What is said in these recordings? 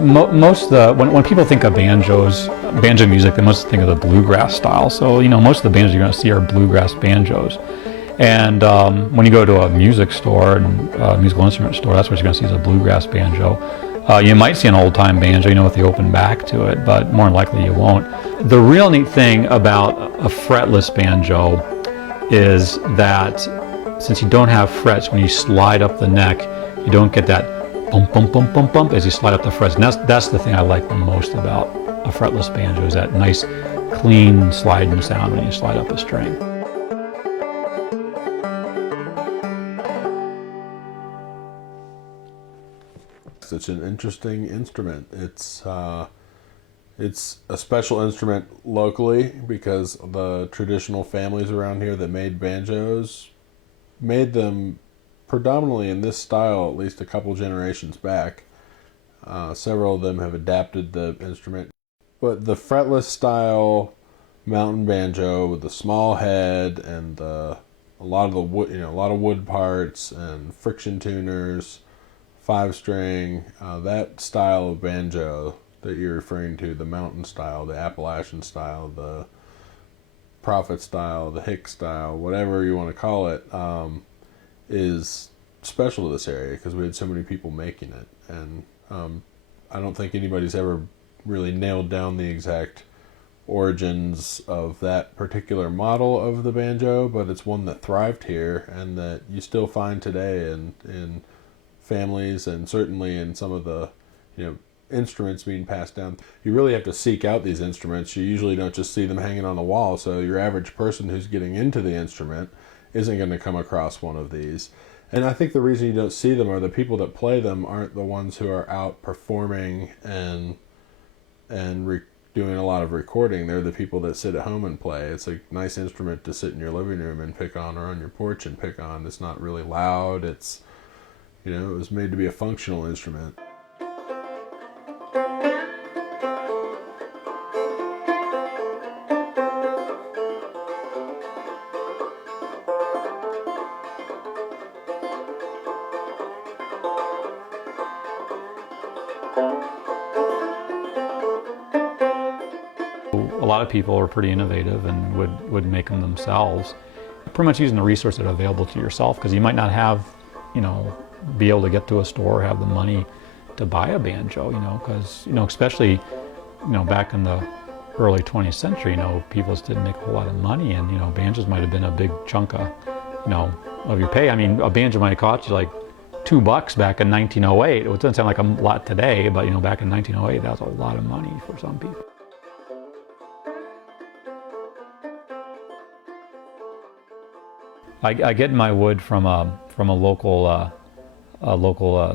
Most of the when people think of banjo music, they mostly think of the bluegrass style. So most of the banjos you're going to see are bluegrass banjos. And when you go to a music store and a musical instrument store, that's what you're going to see is a bluegrass banjo. You might see an old-time banjo, with the open back to it, but more than likely you won't. The real neat thing about a fretless banjo is that since you don't have frets, when you slide up the neck, you don't get that bump, bump, bump, bump, bump as you slide up the frets. And that's the thing I like the most about a fretless banjo, is that nice, clean sliding sound when you slide up a string. It's an interesting instrument. It's a special instrument locally because the traditional families around here that made banjos made them predominantly in this style at least a couple generations back. Several of them have adapted the instrument, but the fretless style mountain banjo with the small head and a lot of the wood, a lot of wood parts and friction tuners, 5-string, that style of banjo that you're referring to, the mountain style, the Appalachian style, the Prophet style, the Hick style, whatever you want to call it, is special to this area because we had so many people making it. And I don't think anybody's ever really nailed down the exact origins of that particular model of the banjo, but it's one that thrived here and that you still find today in families, and certainly in some of the instruments being passed down. You really have to seek out these instruments. You usually don't just see them hanging on the wall, so your average person who's getting into the instrument isn't going to come across one of these. And I think the reason you don't see them are the people that play them aren't the ones who are out performing and doing a lot of recording. They're the people that sit at home and play. It's a nice instrument to sit in your living room and pick on, or on your porch and pick on. It's not really loud. It's it was made to be a functional instrument. A lot of people are pretty innovative and would make them themselves, pretty much using the resources that are available to yourself, because you might not have, be able to get to a store or have the money to buy a banjo, because, especially, back in the early 20th century, people just didn't make a whole lot of money, and, banjos might have been a big chunk of, of your pay. I mean, a banjo might have cost you like $2 back in 1908. It doesn't sound like a lot today, but, back in 1908, that was a lot of money for some people. I get my wood from a local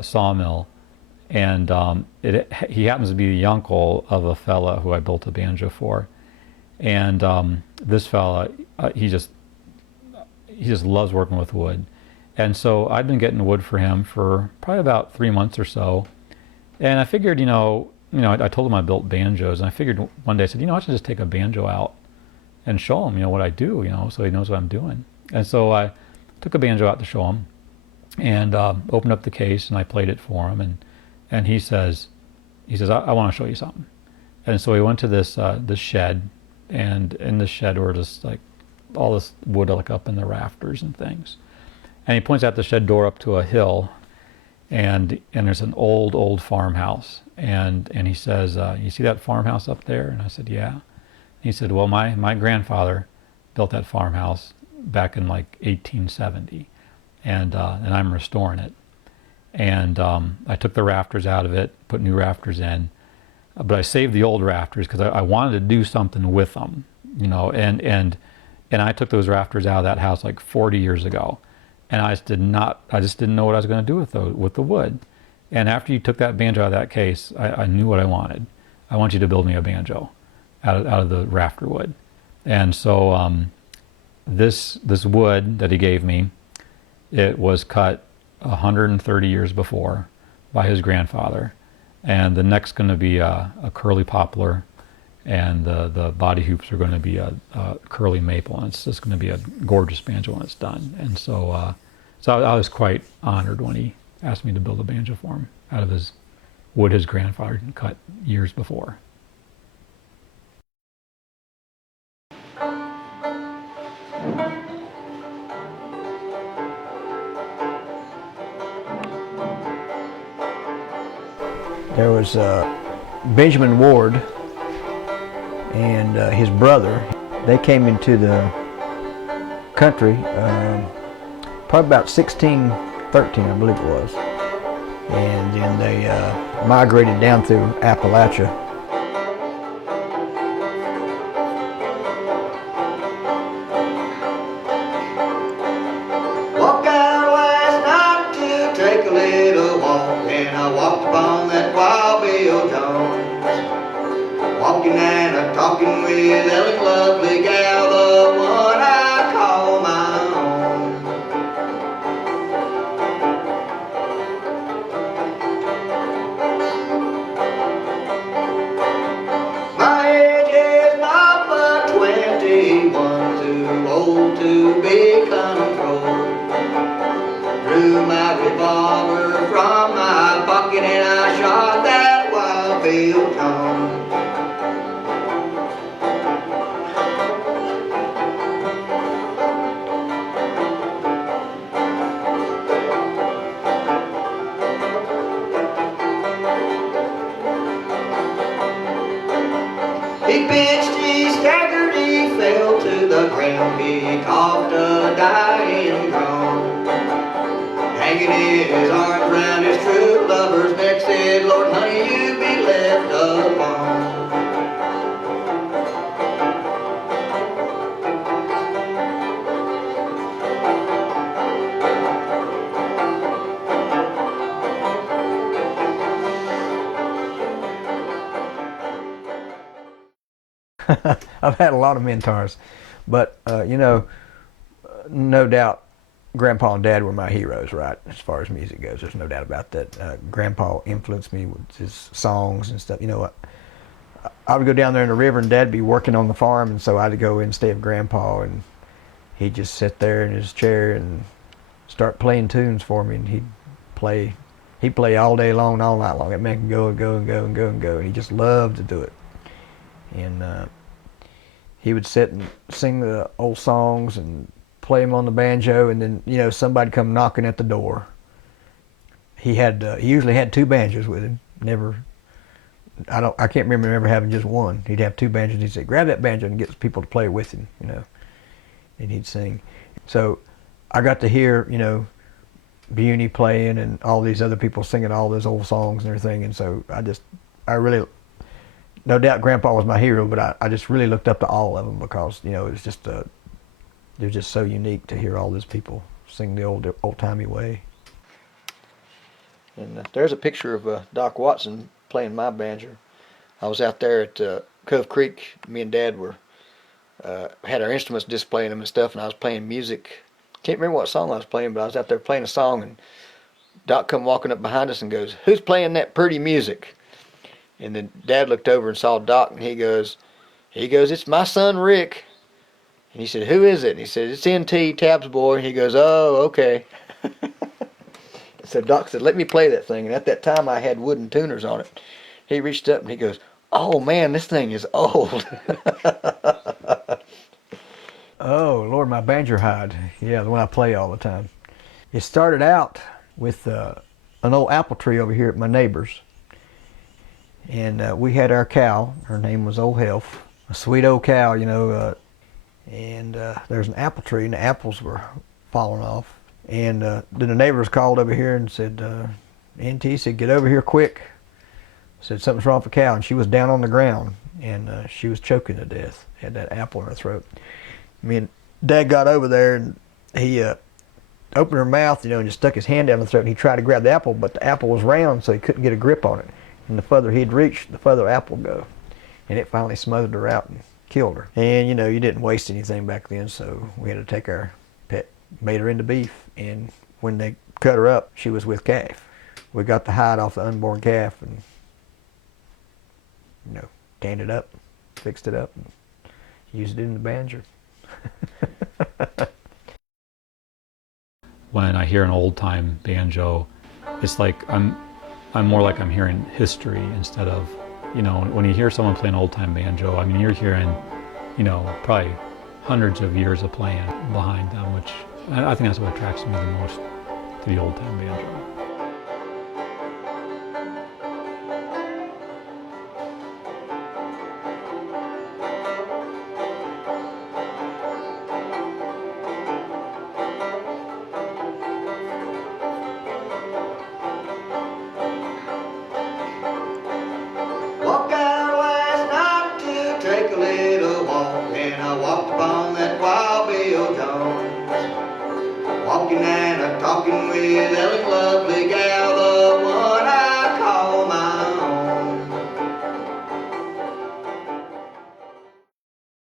sawmill, and he happens to be the uncle of a fella who I built a banjo for, and this fella he just loves working with wood, and so I've been getting wood for him for probably about 3 months or so, and I figured I told him I built banjos, and I figured one day I said I should just take a banjo out and show him what I do, so he knows what I'm doing. And so I took a banjo out to show him, and opened up the case, and I played it for him, and he says, I want to show you something. And so we went to this shed, and in the shed were just like all this wood like up in the rafters and things. And he points out the shed door up to a hill, and there's an old farmhouse, and he says, you see that farmhouse up there? And I said, yeah. And he said, well, my grandfather built that farmhouse back in like 1870, and I'm restoring it, and I took the rafters out of it, put new rafters in, but I saved the old rafters because I wanted to do something with them, and I took those rafters out of that house like 40 years ago, and I just didn't know what I was going to do with the wood. And after you took that banjo out of that case, I knew what I wanted. I want you to build me a banjo out of the rafter wood. And so this wood that he gave me, it was cut 130 years before by his grandfather, and the neck's going to be a curly poplar, and the body hoops are going to be a curly maple, and it's just going to be a gorgeous banjo when it's done. And so I was quite honored when he asked me to build a banjo for him out of his wood his grandfather had cut years before. There was Benjamin Ward and his brother. They came into the country probably about 1613, I believe it was. And then they migrated down through Appalachia. Walked out last night to take a little walk, and I walked upon that Wild Bill Jones. Walking and a talking with Ellen, lovely gal, the one I call my own. My age is not but 21, too old to be controlled. Drew my revolver from my pocket and I shot that Wild Bill Jones. He pitched, he staggered, he fell to the ground. He coughed a dying groan. Hanging in his arms round his true lover's neck, said, Lord, honey, you be left alone. I've had a lot of mentors, but you know, no doubt Grandpa and Dad were my heroes, right? As far as music goes, there's no doubt about that. Grandpa influenced me with his songs and stuff. You know what? I would go down there in the river and Dad'd be working on the farm, and so I'd go in and stay with Grandpa, and he'd just sit there in his chair and start playing tunes for me, and he'd play all day long and all night long. That man could go and go and go and go and go, and he just loved to do it. And he would sit and sing the old songs and play them on the banjo, and then, you know, somebody'd come knocking at the door. He usually had two banjos with him. I can't remember ever having just one. He'd have two banjos. He'd say, grab that banjo and get people to play with him, you know, and he'd sing. So I got to hear, you know, Buny playing and all these other people singing all those old songs and everything, and so I really, no doubt Grandpa was my hero, but I just really looked up to all of them because, you know, it was just they're just so unique to hear all those people sing the old-timey way. And there's a picture of Doc Watson playing my banjo. I was out there at Cove Creek. Me and Dad had our instruments displaying them and stuff, and I was playing music. Can't remember what song I was playing, but I was out there playing a song, and Doc come walking up behind us and goes, "Who's playing that pretty music?" And then Dad looked over and saw Doc, and he goes, "It's my son Rick." And he said, "Who is it?" And he said, "It's NT, Tab's boy." And he goes, "Oh, okay." So Doc said, "Let me play that thing." And at that time, I had wooden tuners on it. He reached up and he goes, "Oh, man, this thing is old." Oh, Lord, my banjo hide. Yeah, the one I play all the time. It started out with an old apple tree over here at my neighbor's. And we had our cow. Her name was Old Health. A sweet old cow, you know. And there's an apple tree, and the apples were falling off. And then the neighbors called over here and said, NT said, "Get over here quick." Said something's wrong with the cow, and she was down on the ground, and she was choking to death. Had that apple in her throat. Me and Dad got over there, and he opened her mouth, you know, and just stuck his hand down the throat, and he tried to grab the apple, but the apple was round, so he couldn't get a grip on it. And the further he'd reach, the further apple go. And it finally smothered her out and killed her. And, you know, you didn't waste anything back then, so we had to take our pet, made her into beef, and when they cut her up, she was with calf. We got the hide off the unborn calf and, you know, tanned it up, fixed it up, and used it in the banjo. When I hear an old time banjo, it's like I'm I'm more like I'm hearing history instead of, you know, when you hear someone play an old time banjo, I mean, you're hearing, you know, probably hundreds of years of playing behind them, which I think that's what attracts me the most to the old time banjo. Walked out last night to take a little walk, and I walked upon that Wild Bill Jones. Walking and a talking with Ellen's lovely gal.